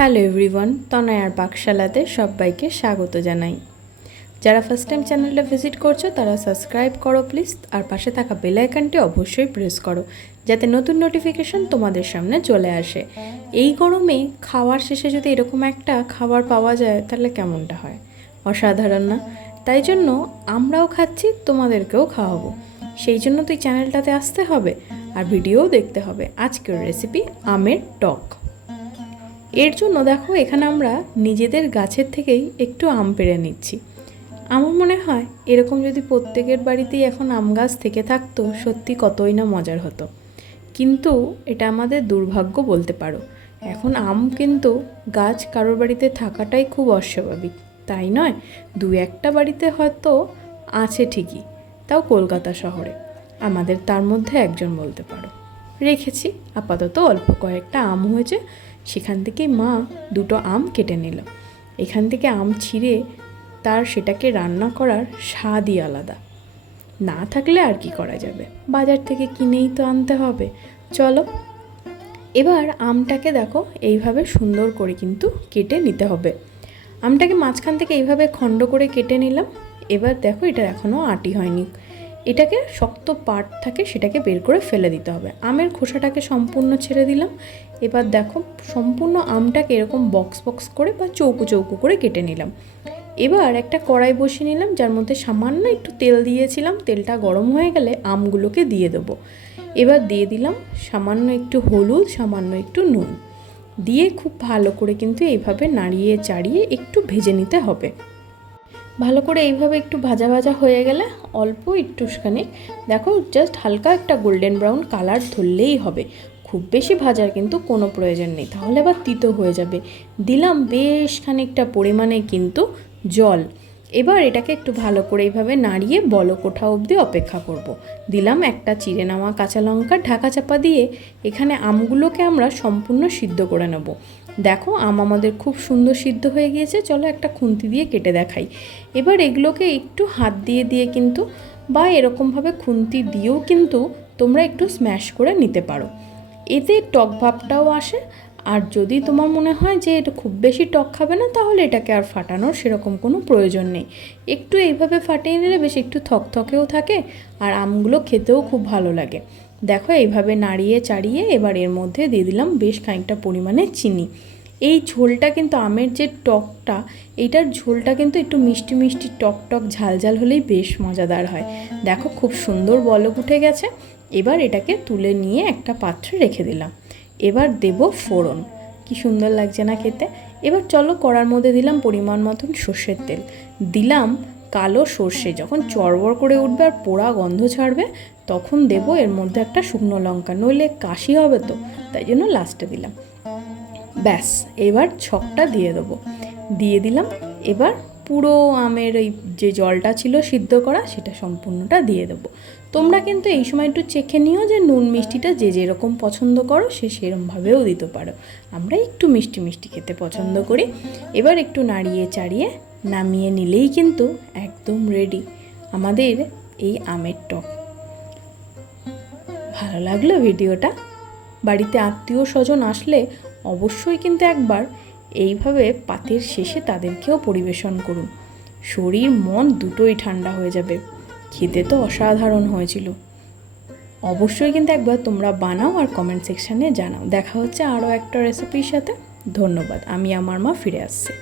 Hello everyone, তনয়ার পাকশালাতে সবাইকে স্বাগত জানাই। যারা ফার্স্ট টাইম চ্যানেলটা ভিজিট করছো তারা সাবস্ক্রাইব করো প্লিজ, আর পাশে থাকা বেল আইকনটি অবশ্যই প্রেস করো যাতে নতুন নোটিফিকেশন তোমাদের সামনে চলে আসে। এই গরমে খাওয়ার শেষে যদি এরকম একটা খাবার পাওয়া যায় তাহলে কেমনটা হয়, অসাধারণ না? তাই জন্য আমরাও খাচ্ছি, তোমাদেরকেও খাওয়াবো। সেই জন্য তুই চ্যানেলটাতে আসতে হবে আর ভিডিও দেখতে হবে। আজকের রেসিপি আমের টক। এর জন্য দেখো এখানে আমরা নিজেদের গাছের থেকেই একটু আম পেড়ে নিচ্ছি। আমার মনে হয় এরকম যদি প্রত্যেকের বাড়িতেই এখন আম গাছ থেকে থাকতো সত্যি কতই না মজার হতো। কিন্তু এটা আমাদের দুর্ভাগ্য বলতে পারো। এখন আম কিন্তু গাছ কারোর বাড়িতে থাকাটাই খুব অস্বাভাবিক, তাই নয়? দু একটা বাড়িতে হয়তো আছে ঠিকই, তাও কলকাতা শহরে। আমাদের তার মধ্যে একজন বলতে পারো। রেখেছি আপাতত অল্প কয়েকটা আম হয়েছে, সেখান থেকে মা দুটো আম কেটে নিল। এখান থেকে আম ছিঁড়ে সেটাকে রান্না করার স্বাদই আলাদা। না থাকলে আর কি করা যাবে, বাজার থেকে কিনেই তো আনতে হবে। চলো এবার আমটাকে দেখো এইভাবে সুন্দর করে কিন্তু কেটে নিতে হবে। আমটাকে মাঝখান থেকে এইভাবে খণ্ড করে কেটে নিলাম। এবার দেখো এটা এখনও আটি হয়নি, এটাকে শক্ত পার্ট থাকে সেটাকে বের করে ফেলে দিতে হবে। আমের খোসাটাকে সম্পূর্ণ ছেড়ে দিলাম। এবার দেখো সম্পূর্ণ আমটাকে এরকম বক্স বক্স করে বা চৌকো চৌকো করে কেটে নিলাম। এবার একটা কড়াই বসিয়ে নিলাম, যার মধ্যে সামান্য একটু তেল দিয়েছিলাম। তেলটা গরম হয়ে গেলে আমগুলোকে দিয়ে দেবো। এবার দিয়ে দিলাম সামান্য একটু হলুদ, সামান্য একটু নুন দিয়ে খুব ভালো করে কিন্তু এইভাবে নাড়িয়ে চাড়িয়ে একটু ভেজে নিতে হবে। ভালো করে এইভাবে একটু ভাজা ভাজা হয়ে গেলে অল্প একটুখানি দেখো জাস্ট হালকা একটা গোল্ডেন ব্রাউন কালার ধরলেই হবে। খুব বেশি ভাজার কিন্তু কোনো প্রয়োজন নেই, তাহলে আবার তিতো হয়ে যাবে। দিলাম বেশ খানিকটা পরিমাণে কিন্তু জল। এবার এটাকে একটু ভালো করে এইভাবে নাড়িয়ে বলক ওঠা অবধি অপেক্ষা করব। দিলাম একটা চিড়ে নেওয়া কাঁচা লঙ্কা, ঢাকা চাপা দিয়ে এখানে আমগুলোকে আমরা সম্পূর্ণ সিদ্ধ করে নেব। দেখো আম আমাদের খুব সুন্দর সিদ্ধ হয়ে গিয়েছে। চলো একটা খুন্তি দিয়ে কেটে দেখাই। এবার এগুলোকে একটু হাত দিয়ে দিয়ে কিন্তু বা এরকমভাবে খুন্তি দিয়েও কিন্তু তোমরা একটু স্ম্যাশ করে নিতে পারো, এতে টক ভাবটাও আসে। আর যদি তোমার মনে হয় যে এটা খুব বেশি টক খাবে না, তাহলে এটাকে আর ফাটানোর সেরকম কোনো প্রয়োজন নেই। একটু এইভাবে ফাটিয়ে নিলে বেশ একটু থকথকেও থাকে আর আমগুলো খেতেও খুব ভালো লাগে। দেখো এইভাবে নাড়িয়ে চাড়িয়ে এবার এর মধ্যে দিয়ে দিলাম বেশ খানিকটা পরিমাণে চিনি। এই ঝোলটা কিন্তু আমের যে টকটা, এইটার ঝোলটা কিন্তু একটু মিষ্টি মিষ্টি টক টক ঝাল ঝাল হলেই বেশ মজাদার হয়। দেখো খুব সুন্দর বলক উঠে গেছে। এবার এটাকে তুলে নিয়ে একটা পাত্রে রেখে দিলাম। এবার দেব ফোড়ন। কি সুন্দর লাগছে না খেতে? এবার চলো কড়ার মধ্যে দিলাম পরিমাণ মতন সর্ষের তেল, দিলাম কালো সর্ষে। যখন চড়বড় করে উঠবে আর পোড়া গন্ধ ছাড়বে তখন দেব এর মধ্যে একটা শুকনো লঙ্কা, নইলে কাশি হবে তো, তাই জন্য লাস্টে দিলাম। ব্যাস এবার ছকটা দিয়ে দেবো, দিয়ে দিলাম। এবার পুরো আমের এই যে জলটা ছিল সিদ্ধ করা সেটা সম্পূর্ণটা দিয়ে দেবো। তোমরা কিন্তু এই সময় একটু চেখে নিও যে নুন মিষ্টিটা যে যেরকম পছন্দ করো সে সেরকমভাবেও দিতে পারো। আমরা একটু মিষ্টি মিষ্টি খেতে পছন্দ করি। এবার একটু নাড়িয়ে চাড়িয়ে নামিয়ে নিলেই কিন্তু একদম রেডি আমাদের এই আমের টক। ভালো লাগলো ভিডিওটা? বাড়িতে আত্মীয় স্বজন আসলে অবশ্যই কিন্তু একবার এইভাবে পাতের শেষে তাদেরকেও পরিবেশন করুন। শরীর মন দুটোই ঠান্ডা হয়ে যাবে। খেতে তো অসাধারণ হয়েছিল। অবশ্যই কিন্তু একবার তোমরা বানাও আর কমেন্ট সেকশানে জানাও। দেখা হচ্ছে আরও একটা রেসিপির সাথে। ধন্যবাদ। আমি আমার মা ফিরে আসছি।